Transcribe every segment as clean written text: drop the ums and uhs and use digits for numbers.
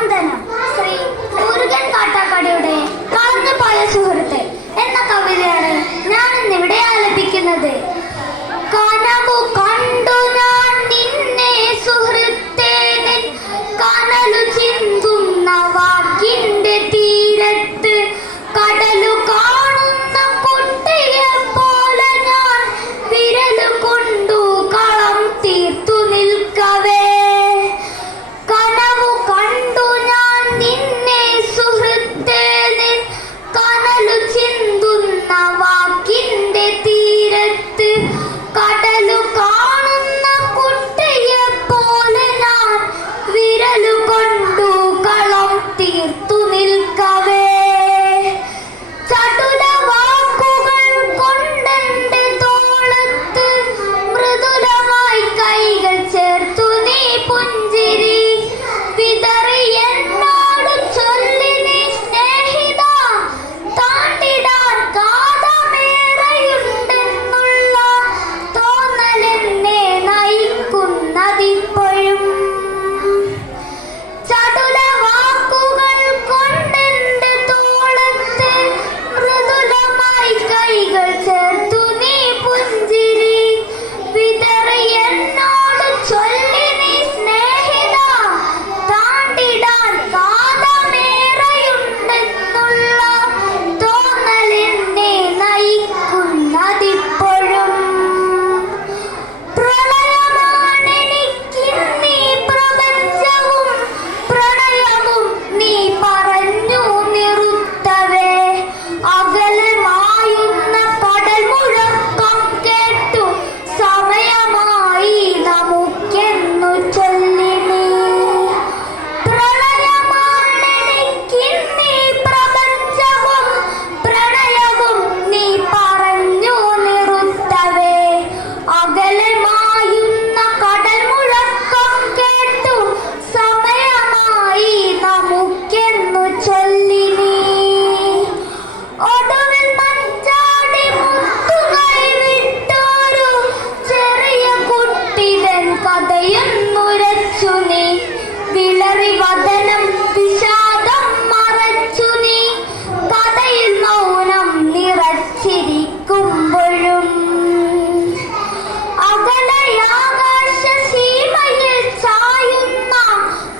വന്ദനം. ശ്രീ മുരുകൻ കാട്ടാക്കടയുടെ കളഞ്ഞുപോയ സുഹൃത്ത് എന്ന കവിതയാണ് ഞാൻ ഇന്നിവിടെ ആലപിക്കുന്നത്. കനവു കണ്ടു ഞാൻ നിന്നെ സുഹൃത്തേ, നിൻ കനലു ചിന്തുന്ന വാക്കിന്റെ തീരത്ത് കടലു കാണുന്ന കുട്ടിയെ പോലെ ഞാൻ വിരലു കൊണ്ടു കളം തീർത്തു നിൽക്കവേ. കനവു കണ്ടു ഞാൻ നിന്നെ സുഹൃത്തേ, നിൻ കനലു ചിന്തുന്ന വാക്കിന്റെ തീരത്ത് കടലു കാണുന്ന കുട്ടിയെ പോലെ ഞാൻ വിരലു കൊണ്ടു കളം തീർത്തു നിൽക്കവേ. ചടുല വാക്കുകൾ കൊണ്ടെന്റെ തോളത്ത് മൃദുലമായി കൈകൾ ചേർത്തു നീ പുഞ്ചിരി വിതറി എന്നോട് ചൊല്ലി നീ സ്നേഹിത, താണ്ടിടാൻ കാതമേറെയുണ്ടെന്നുള്ള തോന്നലെന്നെ നയിക്കുന്നതിപ്പോഴും. ചടുല വാക്കുകൾ കൊണ്ടെന്റെ തോളത്ത് മൃദുലമായി കൈകൾ ചേർത്തു നീ പുഞ്ചിരി വിതറി എന്നോട് ചൊല്ലി നീ സ്നേഹിത, താണ്ടിടാൻ കാതമേറെയുണ്ടെന്നുള്ള തോന്നലെന്നെ നയിക്കുന്നതിപ്പോഴും. പ്രളയമാണെനിക്കിന്നീ പ്രപഞ്ചവും പ്രണയവും നീ പറഞ്ഞു നിറുത്തവേ. അകലെ മായുന്ന കടൽ മുഴക്കം കേട്ടു സമയമായി നമുക്കെന്നു ചൊല്ലി നീ. പ്രളയമാണെനിക്കിന്നീ പ്രപഞ്ചവും പ്രണയവും നീ പറഞ്ഞു നിറുത്തവേ. അകലെ മായുന്ന കടൽ മുഴക്കം കേട്ടു സമയമായി നമുക്കെന്നു ചൊല്ലി നീ. ഒടുവിൽ മഞ്ചാടി മുത്തുകൈ വിട്ടൊരു ചെറിയ കുട്ടിതൻ കഥയെന്നുരച്ചു നീ. വിളറി വദനം വിഷാദം മറച്ചു നീ കഥയിൽ മൗനം നിറച്ചിരിക്കുമ്പോഴും. അകലയാകാശ സീമയിൽ ചായുന്ന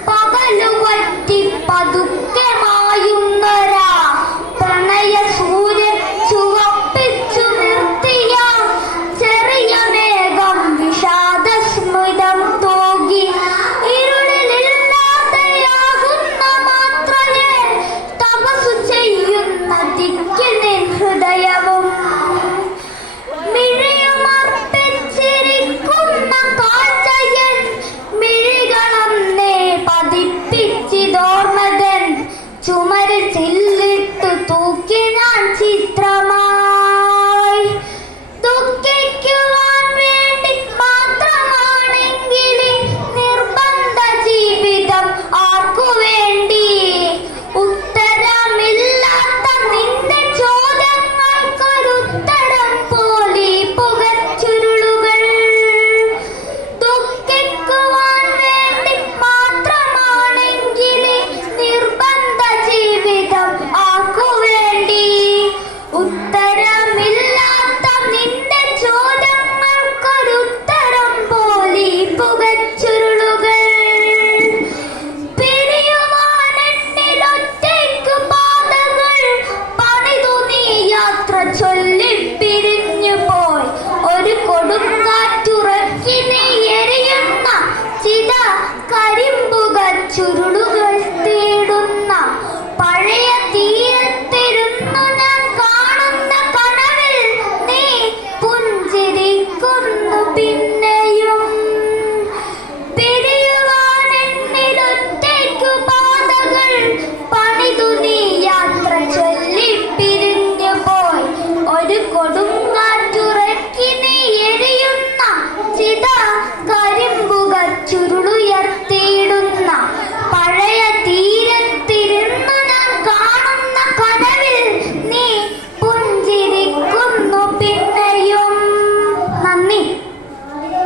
പകലുവറ്റി പതുക്കെ മായുന്നൊരാ പ്രണയ സൂര്യൻ ചുവപ്പിച്ചു നിർത്തിയ ചെറിയ മേഘം വിഷാദസ്മിതം തൂകി ഇരുളിലില്ലാതെയാകുന്ന മാത്രയെ തപസ്സു ചെയ്യുന്ന ദിക്കിനിൻ ഹൃദയവും. മിഴിയുമർപ്പിച്ചിരിക്കുന്ന കാഴ്ചയൻ മിഴികളന്നേ പതിപ്പിച്ചിതോർമതൻ ചുമരിൽ ചില്ലിട്ടു തൂക്കി ഞാൻ ചിത്രമായി. ദുഃഖിക്കുവാൻ വേണ്ടി മാത്രമാണെങ്കിൽ നിർബന്ധ ജീവിതം ആർക്കു വേണ്ടി? ഉത്തരമില്ലാത്ത നിന്റെ ചോദ്യങ്ങൾക്കൊരുത്തരം പോലീ പുകച്ചുരുളുകൾ. ദുഃഖിക്കുവാൻ വേണ്ടി മാത്രമാണെങ്കിൽ നിർബന്ധ ജീവിതം ആർക്കു വേണ്ടി? ഉത്തരമില്ലാത്ത നിന്റെ ചോദ്യങ്ങൾക്കൊരുത്തരം പോലീ പുകച്ചുരുളുകൾ. പിരിയുവാൻ എന്നിലൊറ്റയ്ക്കു പാതകൾ പണിതു നീ യാത്ര ചൊല്ലി പിരിഞ്ഞു പോയി. ഒരു കൊടുങ്കാറ്റുറക്കി നീ എരിയുന്ന ചില കരിമ്പുക ചുരുളുകൾ തേടുന്ന പഴയ തീരത്തിരുന്നു ഞാൻ കാണുന്ന കനവിൽ നീ പുഞ്ചിരിക്കുന്നു പിന്നെയും. പിരി